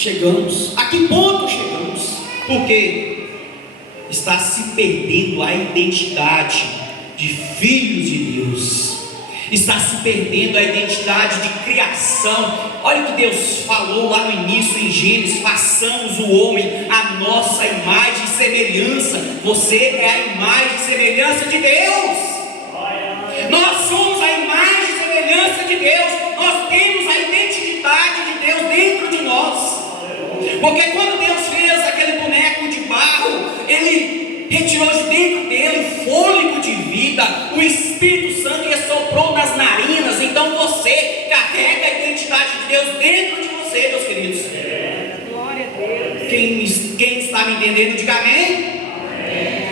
chegamos? A que ponto chegamos? Porque está se perdendo a identidade de filhos de Deus. Está se perdendo a identidade de criação. Olha o que Deus falou lá no início em Gênesis: façamos o homem a nossa imagem e semelhança. Você é a imagem e semelhança de Deus. Nós somos a imagem e semelhança de Deus. Nós temos a identidade de Deus dentro de nós. Porque quando Deus fez aquele boneco de barro, Ele retirou de dentro dele o fôlego de vida, o Espírito Santo lhe soprou nas narinas. Então você carrega a identidade de Deus dentro de você, meus queridos. Glória a Deus. Quem está me entendendo, diga amém.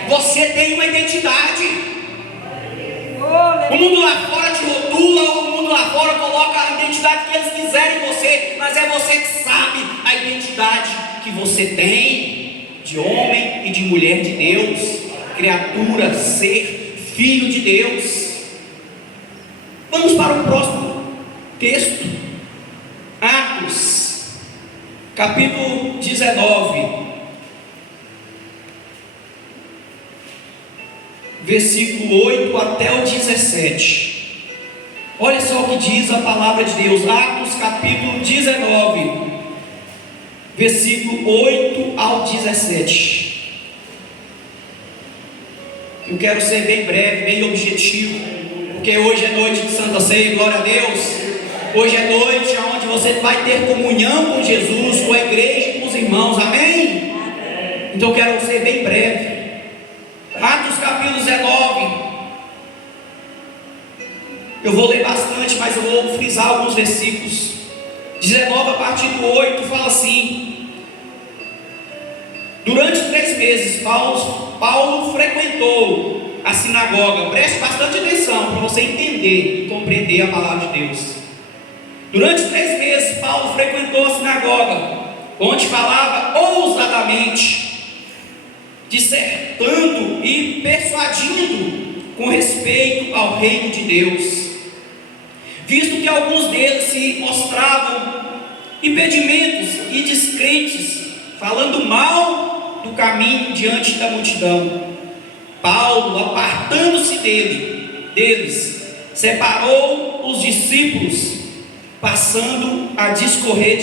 Você tem uma identidade. O mundo lá fora te rotula, o mundo lá fora coloca a identidade que eles quiserem em você, mas é você que sabe a identidade que você tem, de homem e de mulher de Deus, criatura, ser, filho de Deus. Vamos para o próximo texto, Atos, capítulo 19. Versículo 8 até o 17. Olha só o que diz a palavra de Deus. Atos capítulo 19, versículo 8 ao 17. Eu quero ser bem breve, bem objetivo, porque hoje é noite de Santa Ceia, glória a Deus. Hoje é noite onde você vai ter comunhão com Jesus, com a igreja e com os irmãos, amém? Então eu quero ser bem breve. Atos capítulo 19. Eu vou ler bastante, mas eu vou frisar alguns versículos. 19 a partir do 8 fala assim: durante 3 meses Paulo frequentou a sinagoga. Preste bastante atenção para você entender e compreender a palavra de Deus. Durante 3 meses Paulo frequentou a sinagoga, onde falava ousadamente, dissertando e persuadindo com respeito ao reino de Deus, visto que alguns deles se mostravam impedimentos e descrentes, falando mal do caminho diante da multidão. Paulo, apartando-se deles, separou os discípulos, passando a discorrer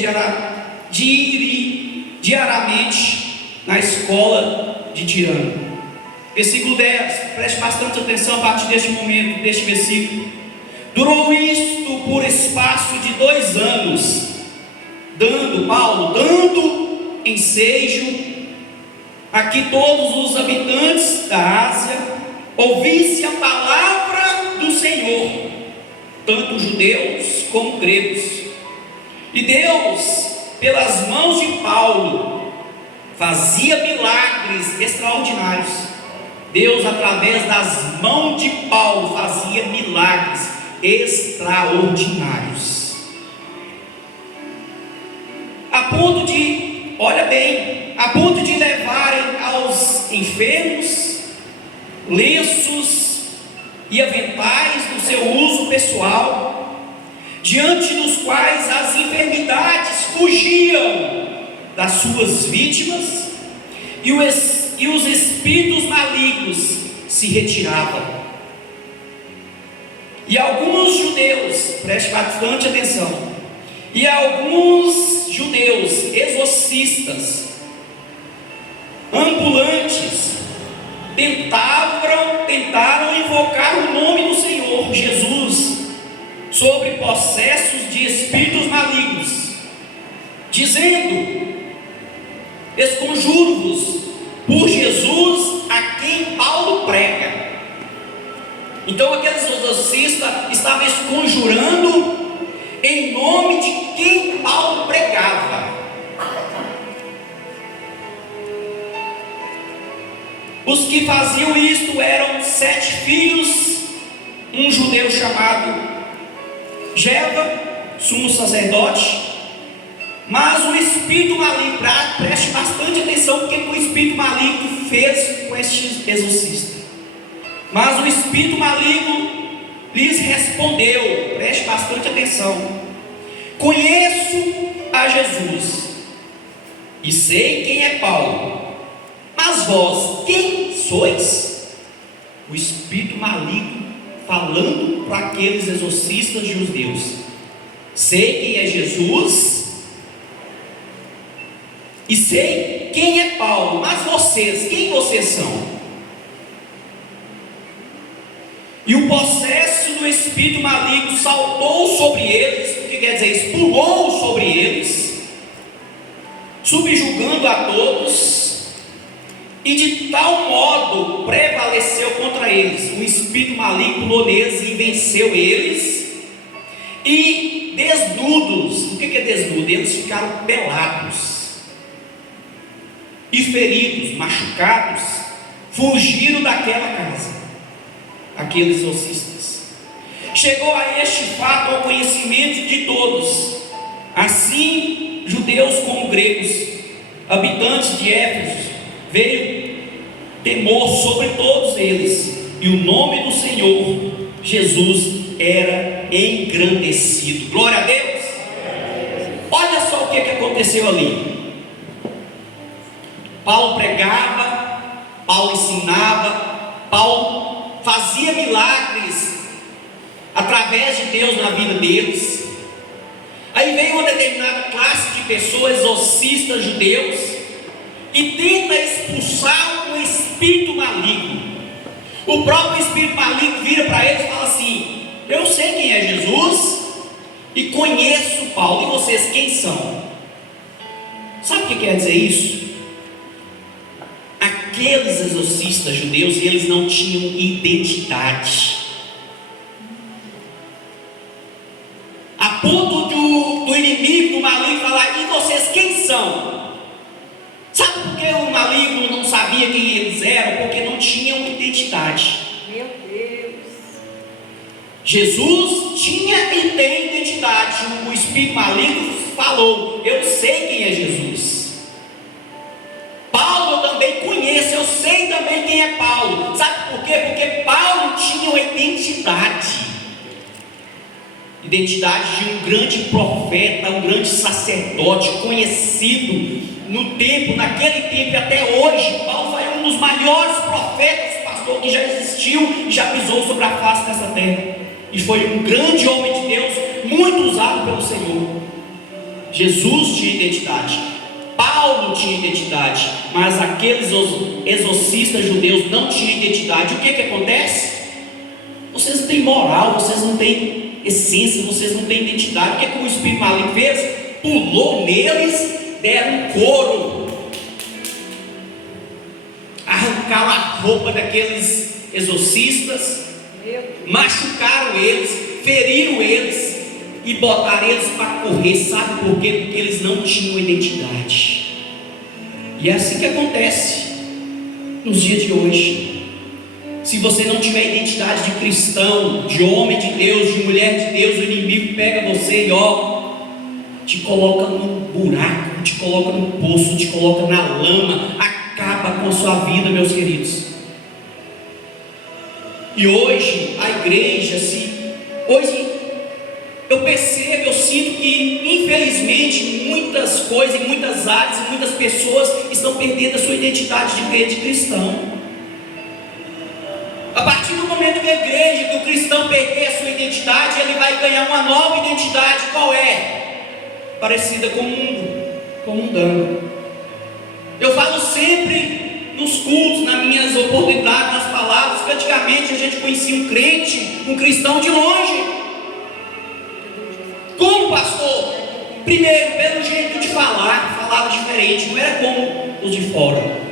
diariamente na escola de Tirano. Versículo 10, preste bastante atenção a partir deste momento, deste versículo. Durou isto por espaço de 2 anos, dando ensejo a que todos os habitantes da Ásia ouvissem a palavra do Senhor, tanto judeus como gregos. E Deus, pelas mãos de Paulo, fazia milagres extraordinários. Deus, através das mãos de Paulo, fazia milagres extraordinários, a ponto de, olha bem, a ponto de levarem aos enfermos lenços e aventais do seu uso pessoal, diante dos quais as enfermidades fugiam das suas vítimas e os espíritos malignos se retiravam. E alguns judeus, preste bastante atenção, e alguns judeus exorcistas ambulantes tentaram invocar o nome do Senhor Jesus sobre possessos de espíritos malignos, dizendo: esconjuro-vos por Jesus a quem Paulo prega. Então aqueles exorcistas estavam esconjurando em nome de quem Paulo pregava. Os que faziam isto eram 7 filhos, um judeu chamado Jeva, sumo sacerdote, mas o espírito maligno, preste bastante atenção, porque o espírito maligno fez com este exorcista. Mas o espírito maligno lhes respondeu, preste bastante atenção: conheço a Jesus, e sei quem é Paulo. Mas vós, quem sois? O espírito maligno falando para aqueles exorcistas judeus. Sei quem é Jesus e sei quem é Paulo. Mas vocês, quem vocês são? E o possesso do espírito maligno saltou sobre eles. O que quer dizer isso? Pulou sobre eles, subjugando a todos, e de tal modo prevaleceu contra eles. O espírito maligno pulou neles e venceu eles. E desnudos, o que é desnudo? Eles ficaram pelados e feridos, machucados, fugiram daquela casa. Aqueles exorcistas. Chegou a este fato ao conhecimento de todos, assim judeus como gregos, habitantes de Éfeso. Veio temor sobre todos eles, e o nome do Senhor Jesus era engrandecido. Glória a Deus. Olha só o que aconteceu ali. Paulo pregava, Paulo ensinava, Paulo fazia milagres através de Deus na vida deles. Aí vem uma determinada classe de pessoas, exorcistas judeus, e tenta expulsar um espírito maligno. O próprio espírito maligno vira para eles e fala assim: eu sei quem é Jesus e conheço Paulo, e vocês quem são? Sabe o que quer dizer isso? Aqueles exorcistas judeus, eles não tinham identidade, a ponto do inimigo, do maligno falar: e vocês quem são? Sabe por que o maligno não sabia quem eles eram? Porque não tinham identidade. Meu Deus. Jesus tinha e tem identidade. O espírito maligno falou: eu sei quem é Jesus. Paulo eu também conheço, eu sei também quem é Paulo. Sabe por quê? Porque Paulo tinha uma identidade de um grande profeta, um grande sacerdote, conhecido no tempo, naquele tempo e até hoje. Paulo foi um dos maiores profetas, pastor, que já existiu e já pisou sobre a face dessa terra, e foi um grande homem de Deus, muito usado pelo Senhor. Jesus tinha identidade, Paulo tinha identidade, mas aqueles exorcistas judeus não tinham identidade. O que acontece? Vocês não têm moral, vocês não têm essência, vocês não têm identidade. O que o espírito maligno fez? Pulou neles, deram um couro, arrancaram a roupa daqueles exorcistas, machucaram eles, feriram eles e botaram eles para correr. Sabe por quê? Porque eles não tinham identidade. E é assim que acontece nos dias de hoje. Se você não tiver identidade de cristão, de homem de Deus, de mulher de Deus, o inimigo pega você e te coloca num buraco, te coloca no poço, te coloca na lama, acaba com a sua vida, meus queridos. E hoje a igreja, hoje eu percebo, eu sinto que infelizmente muitas coisas, em muitas áreas, muitas pessoas estão perdendo a sua identidade de cristão. A partir do momento que a igreja, que o cristão perder a sua identidade, ele vai ganhar uma nova identidade. Qual é? Parecida com o mundo, com o mundano. Eu falo sempre nos cultos, nas minhas oportunidades, nas palavras, que antigamente a gente conhecia um crente, um cristão de longe. Como, pastor? Primeiro, pelo jeito de falar, falava diferente, não era como os de fora.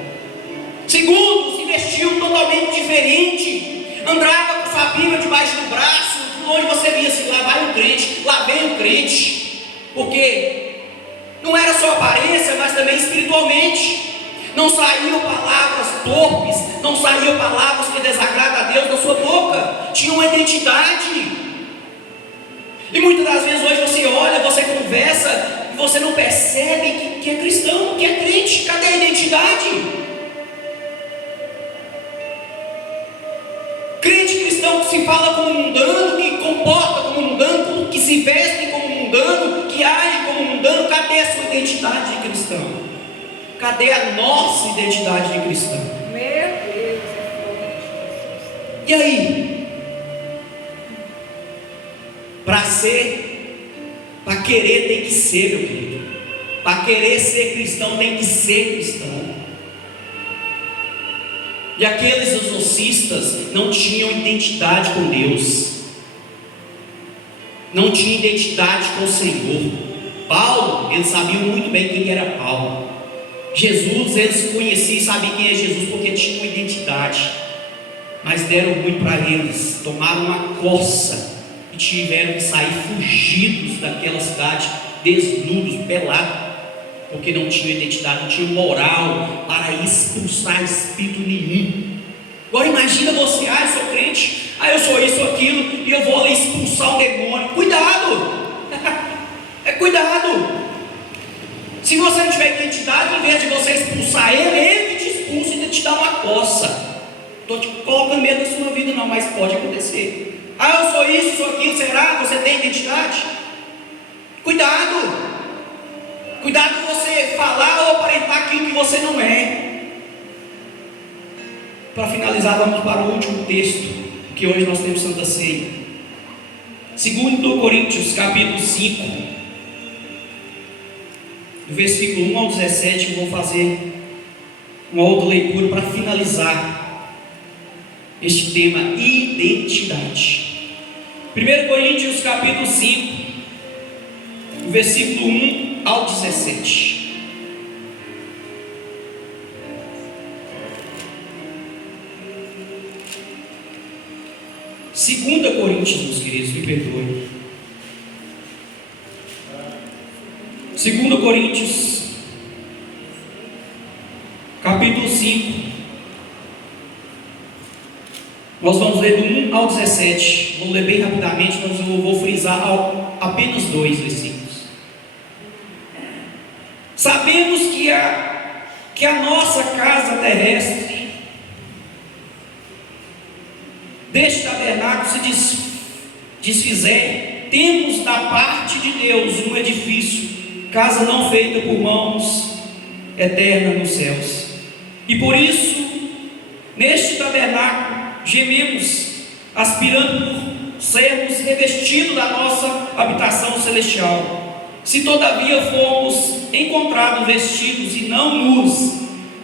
Segundo, se vestiam totalmente diferente, andava com sua Bíblia debaixo do braço, de longe você via assim: lá vai um crente, lá vem um crente. Porque não era só aparência, mas também espiritualmente. Não saíam palavras torpes, não saíam palavras que desagradam a Deus da sua boca. Tinha uma identidade. E muitas das vezes hoje você olha, você conversa, e você não percebe que é cristão, que é crente. Cadê a identidade? Crente cristão que se fala como mundano, que comporta como mundano, que se veste como mundano, que age como mundano. Cadê a sua identidade de cristão? Cadê a nossa identidade de cristão? Meu Deus, é forte. E aí? Para querer tem que ser, meu querido. Para querer ser cristão tem que ser cristão. E aqueles exorcistas não tinham identidade com Deus, não tinham identidade com o Senhor. Paulo, eles sabiam muito bem quem era Paulo. Jesus, eles conheciam e sabiam quem é Jesus porque tinham uma identidade, mas deram ruim para eles, tomaram uma coça e tiveram que sair fugidos daquela cidade, desnudos, pelados, porque não tinham identidade, não tinham moral para expulsar espírito nenhum. Agora imagina você, eu sou crente, eu sou isso, aquilo, e eu vou ali expulsar um demônio. Cuidado! Cuidado! Se você não tiver identidade, em vez de você expulsar ele que te expulsa e te dá uma coça. Estou te colocando medo na sua vida não, mas pode acontecer. Eu sou isso, sou aquilo, será? Você tem identidade? Cuidado! Cuidado com você falar ou aparentar aquilo que você não é. Para finalizar, vamos para o último texto, que hoje nós temos Santa Ceia. 2 Coríntios, capítulo 5, do versículo 1 ao 17, eu vou fazer uma outra leitura para finalizar este tema, identidade. 1 Coríntios, capítulo 5, do versículo 1 ao 17. Segunda Coríntios, meus queridos, me perdoem. 2 Coríntios, capítulo 5. Nós vamos ler do 1 ao 17. Vou ler bem rapidamente, mas eu vou frisar apenas 2 versículos. Sabemos que a nossa casa terrestre, deste tabernáculo se desfizer, temos da parte de Deus um edifício, casa não feita por mãos, eterna nos céus. E por isso, neste tabernáculo, gememos, aspirando por sermos revestidos da nossa habitação celestial. Se todavia fomos encontrados vestidos e não nus,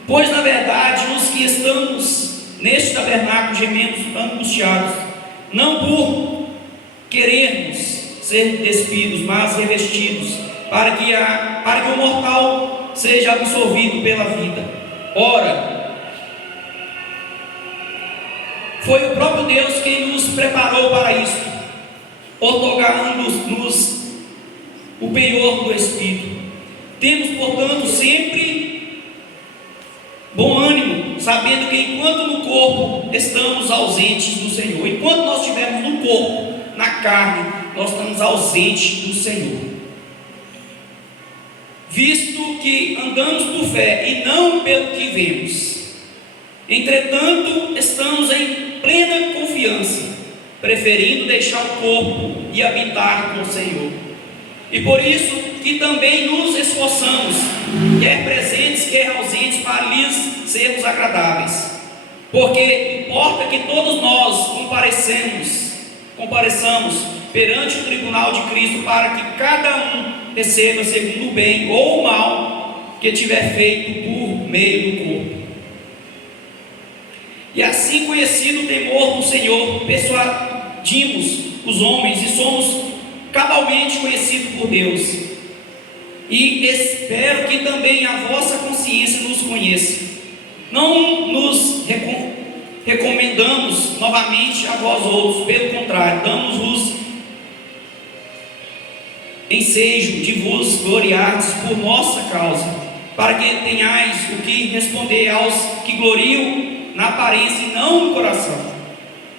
pois na verdade os que estamos neste tabernáculo gememos angustiados, não por querermos ser despidos, mas revestidos, para que o mortal seja absorvido pela vida. Ora, foi o próprio Deus quem nos preparou para isto, otorgando-nos o penhor do Espírito. Temos, portanto, sempre bom ânimo, sabendo que enquanto no corpo estamos ausentes do Senhor, enquanto nós estivermos no corpo, na carne, nós estamos ausentes do Senhor. Visto que andamos por fé e não pelo que vemos, entretanto estamos em plena confiança, preferindo deixar o corpo e habitar com o Senhor. E por isso que também nos esforçamos, quer presentes, quer ausentes, para lhes sermos agradáveis. Porque importa que todos nós compareçamos perante o tribunal de Cristo, para que cada um receba segundo o bem ou o mal que tiver feito por meio do corpo. E assim, conhecido o temor do Senhor, persuadimos os homens e somos cabalmente conhecidos por Deus. E espero que também a vossa consciência nos conheça. Não nos recomendamos novamente a vós outros, pelo contrário, damos-vos ensejo de vos gloriardes por nossa causa, para que tenhais o que responder aos que gloriam na aparência e não no coração.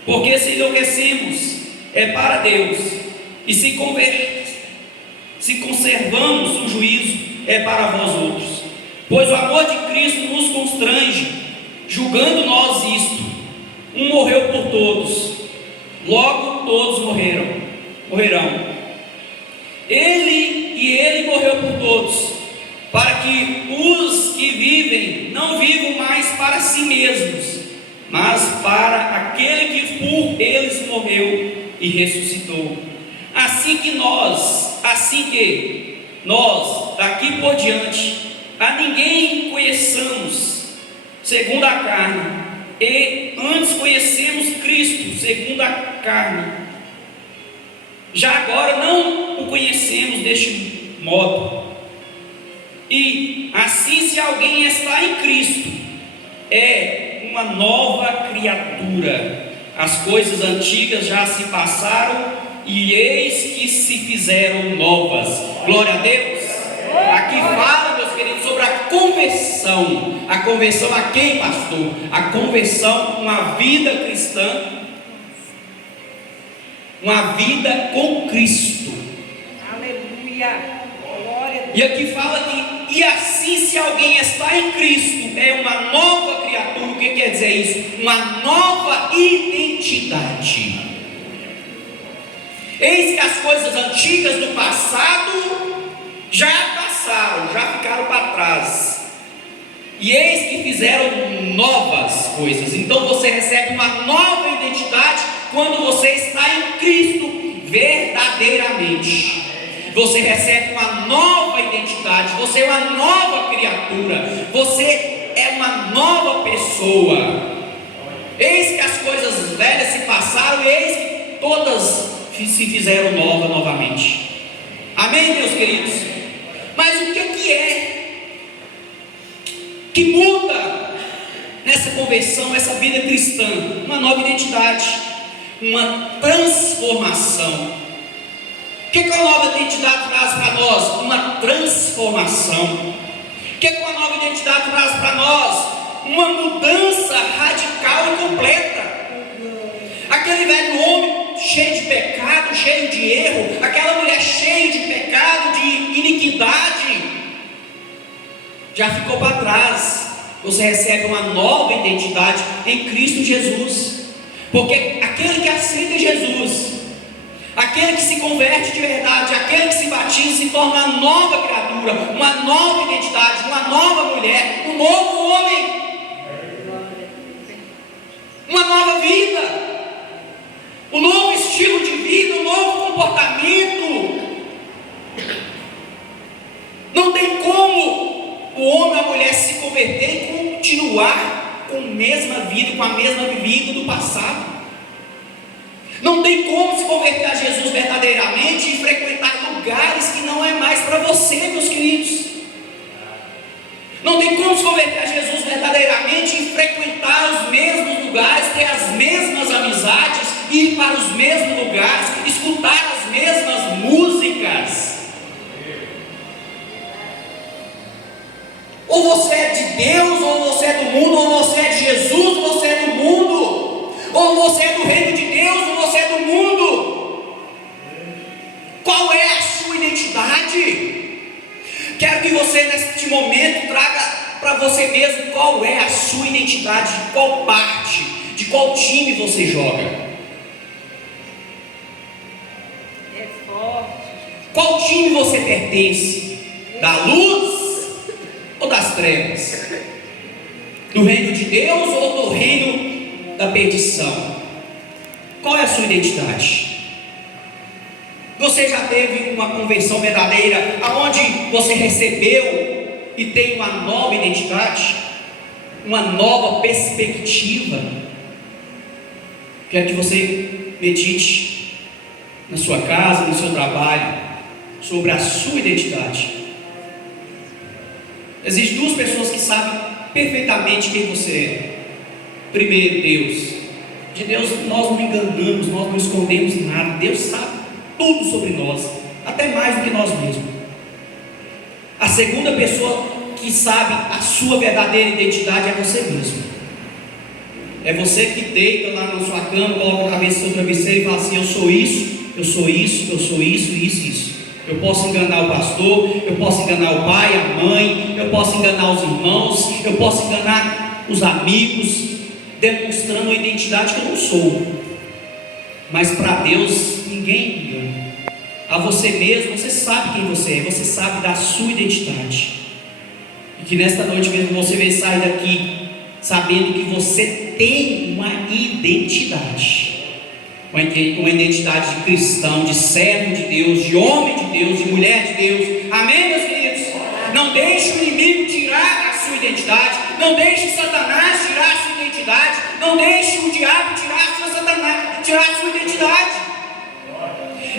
Porque se enlouquecemos, é para Deus, e se conservamos o juízo, é para vós outros. Pois o amor de Cristo nos constrange, julgando nós isto: um morreu por todos, logo todos morrerão. Ele morreu por todos, para que os que vivem não vivam mais para si mesmos, mas para aquele que por eles morreu e ressuscitou. Assim que nós, daqui por diante, a ninguém conheçamos segundo a carne, e antes conhecemos Cristo segundo a carne. Já agora não o conhecemos deste modo. E assim, se alguém está em Cristo, é uma nova criatura. As coisas antigas já se passaram e eis que se fizeram novas. Glória a Deus. Aqui fala, meus queridos, sobre a conversão. A conversão a quem, pastor? A conversão, uma vida cristã, uma vida com Cristo. Aleluia. Glória a Deus. E aqui fala que, e assim, se alguém está em Cristo, é uma nova criatura. O que quer dizer isso? Uma nova identidade. Eis que as coisas antigas do passado já passaram, já ficaram para trás, e eis que fizeram novas coisas. Então você recebe uma nova identidade quando você está em Cristo verdadeiramente. Você recebe uma nova identidade, você é uma nova criatura, você é uma nova pessoa. Eis que as coisas velhas se passaram, e eis que todas se fizeram novamente. Amém, meus queridos? Mas o que é que muda nessa conversão, essa vida cristã? Uma nova identidade, uma transformação. O que a nova identidade traz para nós? Uma transformação. O que a nova identidade traz para nós? Uma mudança radical e completa. Aquele velho homem cheio de pecado, cheio de erro, aquela mulher cheia de pecado, de iniquidade, já ficou para trás. Você recebe uma nova identidade em Cristo Jesus, porque aquele que aceita Jesus, aquele que se converte de verdade, aquele que se batiza, se torna uma nova criatura, uma nova identidade, uma nova mulher, um novo homem, uma nova vida, um novo estilo de vida, um novo comportamento. Não tem como o homem ou a mulher se converter e continuar com a mesma vida, com a mesma vida do passado. Não tem como se converter a Jesus verdadeiramente e frequentar lugares que não é mais para você, meus queridos. Não tem como se converter a Jesus verdadeiramente e frequentar os mesmos lugares, ter as mesmas amizades, ir para os mesmos lugares, escutar as mesmas músicas. Ou você é de Deus, ou você é do mundo, ou você é de Jesus, ou você é do mundo, ou você é do reino de Deus, ou você é do mundo. Qual é a sua identidade? Quero que você neste momento traga para você mesmo qual é a sua identidade, de qual parte, de qual time você joga. É forte. Qual time você pertence? Da luz ou das trevas? Do reino de Deus ou do reino da perdição? Qual é a sua identidade? Você já teve uma conversão verdadeira, aonde você recebeu e tem uma nova identidade, uma nova perspectiva? Quero que você medite na sua casa, no seu trabalho, sobre a sua identidade. Existem duas pessoas que sabem perfeitamente quem você é. Primeiro, Deus. De Deus nós não enganamos, nós não escondemos nada. Deus sabe tudo sobre nós, até mais do que nós mesmos. A segunda pessoa que sabe a sua verdadeira identidade é você mesmo. É você que deita lá na sua cama, coloca a cabeça no seu travesseiro e fala assim: eu sou isso, eu sou isso, eu sou isso, isso. Eu posso enganar o pastor, eu posso enganar o pai, a mãe, eu posso enganar os irmãos, eu posso enganar os amigos, demonstrando uma identidade que eu não sou. Mas para Deus ninguém engana. A você mesmo, você sabe quem você é, você sabe da sua identidade. E que nesta noite mesmo você vai sair daqui sabendo que você tem uma identidade. Uma identidade de cristão, de servo de Deus, de homem de Deus, de mulher de Deus. Amém, meus queridos? Não deixe o inimigo tirar a sua identidade. Não deixe Satanás tirar a sua identidade. Não deixe o diabo tirar a sua identidade.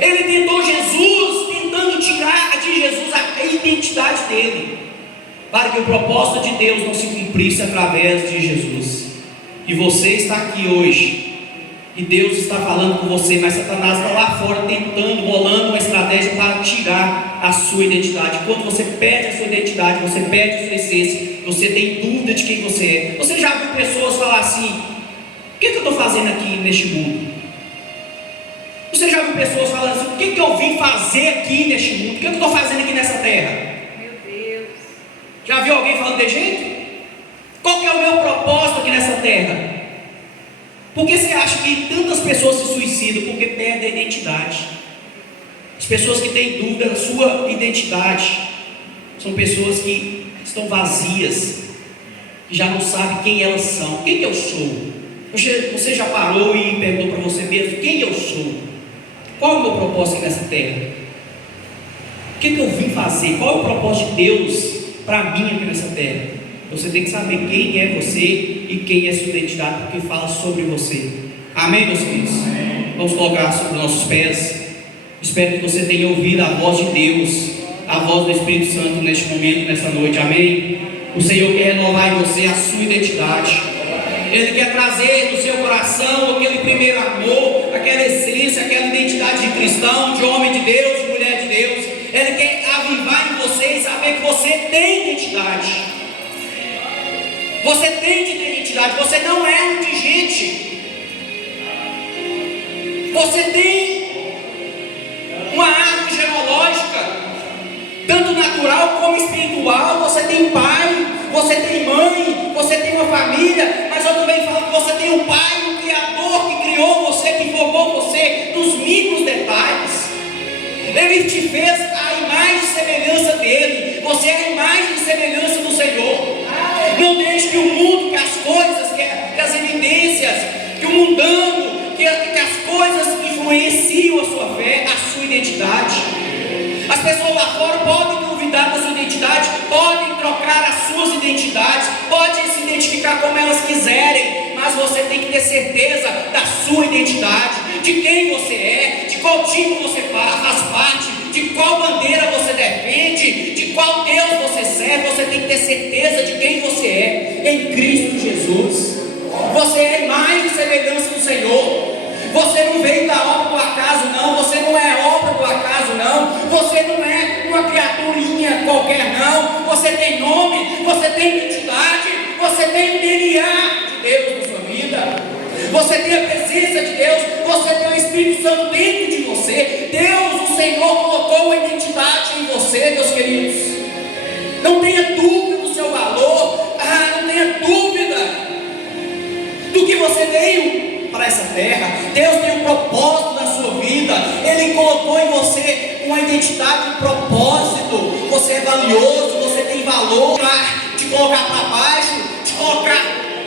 Ele tentou Jesus, tentando tirar de Jesus a identidade dele, para que o propósito de Deus não se cumprisse através de Jesus. E você está aqui hoje, e Deus está falando com você, mas Satanás está lá fora tentando, bolando uma estratégia para tirar a sua identidade. Quando você perde a sua identidade, você perde a sua essência, você tem dúvida de quem você é. Você já viu pessoas falar assim: o que eu estou fazendo aqui neste mundo? Você já viu pessoas falando assim: o que eu vim fazer aqui neste mundo? O que eu estou fazendo aqui nessa terra? Meu Deus. Já viu alguém falando desse jeito? Qual que é o meu propósito aqui nessa terra? Por que você acha que tantas pessoas se suicidam? Porque perdem a identidade. As pessoas que têm dúvida da sua identidade são pessoas que estão vazias, que já não sabem quem elas são. Quem eu sou? Você já parou e perguntou para você mesmo: quem eu sou? Qual é o meu propósito aqui nessa terra? O que eu vim fazer? Qual é o propósito de Deus para mim aqui nessa terra? Você tem que saber quem é você e quem é sua identidade, porque fala sobre você. Amém, meus filhos? Vamos colocar sobre nossos pés. Espero que você tenha ouvido a voz de Deus, a voz do Espírito Santo neste momento, nessa noite. Amém? O Senhor quer renovar em você a sua identidade. Ele quer trazer no seu coração aquele primeiro amor, aquela essência, aquela identidade de cristão, de homem de Deus, de mulher de Deus. Ele quer avivar em você e saber que você tem identidade. Você tem identidade, você não é um indigente. Você tem uma árvore genealógica, tanto natural como espiritual. Você tem pai, você tem mãe, você tem uma família, mas eu também falo que você tem um pai, um Criador que criou você, que formou você nos mínimos detalhes. Ele te fez a imagem e semelhança dele. Você é a imagem e semelhança do Senhor. Não deixe que o mundo, que as coisas, que as evidências, que o mundano, que as coisas influenciam a sua fé, a sua identidade. As pessoas lá fora podem duvidar da sua identidade, podem trocar as suas identidades, podem se identificar como elas quiserem, mas você tem que ter certeza da sua identidade, de quem você é, de qual time você faz parte, de qual bandeira você defende, de qual Deus você serve. Você tem que ter certeza de quem você é em Cristo Jesus. Você é a imagem e semelhança do Senhor. Você não veio da obra do acaso, não. Você não é obra do acaso, não. Você não é uma criaturinha qualquer, não. Você tem nome, você tem identidade, você tem o DNA de Deus na sua vida. Você tem a presença de Deus, você tem o Espírito Santo dentro de você. Deus, o Senhor, colocou uma identidade em você, meus queridos. Não tenha dúvida do seu valor, não tenha dúvida do que você veio para essa terra. Deus tem um propósito na sua vida. Ele colocou em você uma identidade, um propósito. Você é valioso, você tem valor para te colocar para baixo, te colocar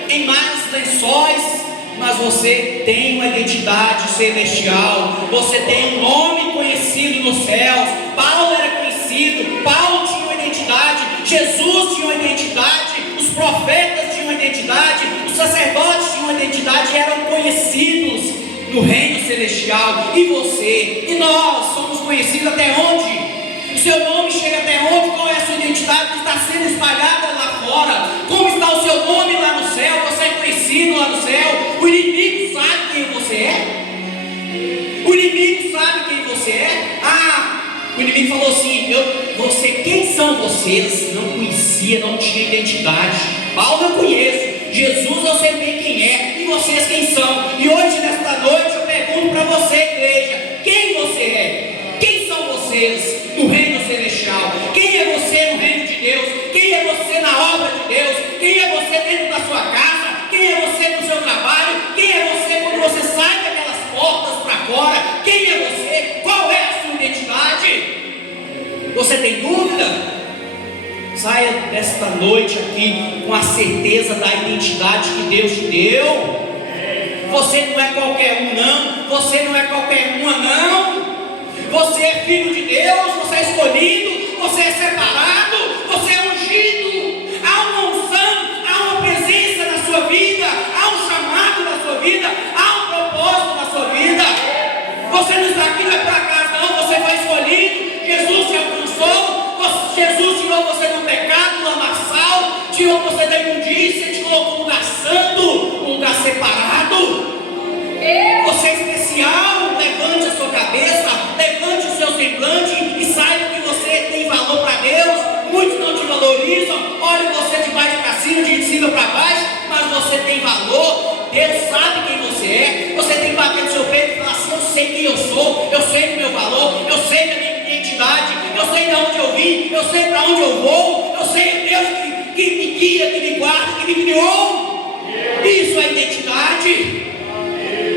em mais lençóis. Mas você tem uma identidade celestial. Você tem um nome conhecido nos céus. Paulo era conhecido, Paulo tinha uma identidade, Jesus tinha uma identidade, os profetas tinham uma identidade, os sacerdotes tinham uma identidade e eram conhecidos no reino celestial. E você e nós somos conhecidos até onde? O seu nome chega até onde? Qual é a sua identidade que está sendo espalhada lá fora? Como está o seu nome lá no céu? Você é conhecido lá no céu? O inimigo sabe quem você é? O inimigo sabe quem você é? O inimigo falou assim: quem são vocês? Não conhecia, não tinha identidade. Paulo eu conheço, Jesus eu sei bem quem é, e vocês quem são? E hoje, nesta noite, eu pergunto para você, igreja: quem você é? Quem são vocês no reino celestial? Quem é você no reino de Deus? Quem é você na obra de Deus? Quem é você dentro da sua casa? Quem é você no seu trabalho? Quem é você quando você sai daquelas portas para fora? Quem é você? Qual é a sua identidade? Você tem dúvida? saia desta noite aqui com a certeza da identidade que Deus te deu. Você não é qualquer um, não. Você não é qualquer uma, não. Você é filho de Deus, você é escolhido, você é separado, você é ungido. Há uma unção, há uma presença na sua vida, há um chamado na sua vida, há um propósito na sua vida. Você não está aqui, não é por acaso, não. Você foi escolhido, Jesus te alcançou, Jesus tirou você do pecado, do lamaçal, tirou você da imundícia, te colocou num lugar santo, num lugar separado. Você é especial. Levante a sua cabeça, levante o seu semblante e saiba que você tem valor para Deus. Muitos não te valorizam, olham você de baixo para cima, de cima para baixo, mas você tem valor. Deus sabe quem você é. Você tem que bater no seu peito e falar assim: eu sei quem eu sou, eu sei do meu valor, eu sei da minha identidade, eu sei de onde eu vim, eu sei para onde eu vou, eu sei o Deus que me guia, que me guarda, que me criou. Isso é identidade.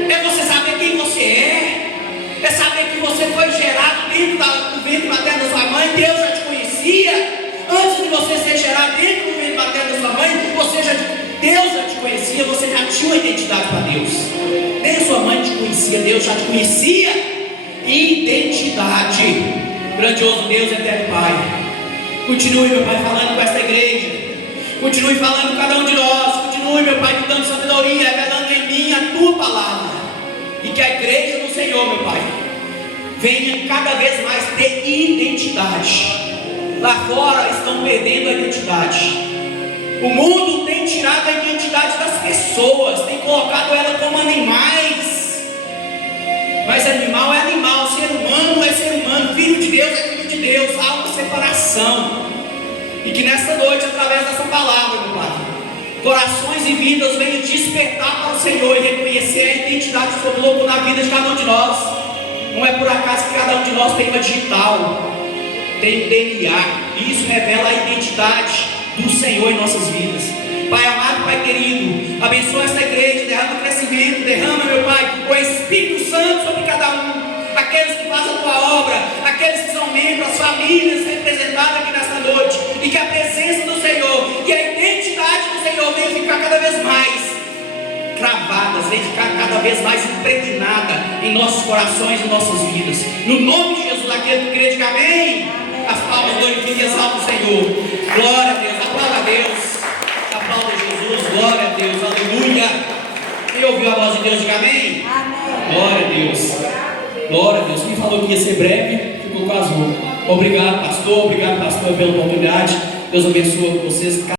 É você saber quem você é saber que você foi gerado dentro do ventre materno da sua mãe. Deus já te conhecia. Antes de você ser gerado dentro do ventre materno da sua mãe, Deus já te conhecia, você já tinha uma identidade para Deus. Nem sua mãe te conhecia, Deus já te conhecia. Identidade. Grandioso Deus, eterno Pai, continue, meu Pai, falando com esta igreja. Continue falando com cada um de nós. Continue, meu Pai, me dando sabedoria, revelando em mim a tua palavra. E que a igreja do Senhor, meu Pai, venha cada vez mais ter identidade. Lá fora estão perdendo a identidade. O mundo tem tirado a identidade das pessoas, tem colocado ela como animais. Mas animal é animal, ser humano é ser humano, filho de Deus é filho de Deus. Há uma separação. E que nesta noite, através dessa palavra, meu Pai, corações e vidas venham despertar para o Senhor e reconhecer a identidade que o Senhor colocou na vida de cada um de nós. Não é por acaso que cada um de nós tem uma digital, tem um DNA. Isso revela a identidade do Senhor em nossas vidas. Pai amado, Pai querido, abençoa esta igreja, derrama crescimento, derrama, meu Pai, o Espírito Santo sobre cada um. Aqueles que fazem a tua obra, aqueles que são membros, as famílias representadas aqui nesta noite, e que a presença do Senhor e a identidade do Senhor venha ficar cada vez mais cravadas, venha ficar cada vez mais impregnada em nossos corações e nossas vidas. No nome de Jesus, aquele que crê, diga amém. As palmas glorifiquem e exaltam o Senhor. Glória a Deus, aplauda a Deus, aplauda Jesus, glória a Deus, aleluia. Quem ouviu a voz de Deus, diga amém. Glória a Deus. Glória a Deus. Quem falou que ia ser breve, ficou com as roupas. Obrigado, pastor, pela oportunidade. Deus abençoe vocês.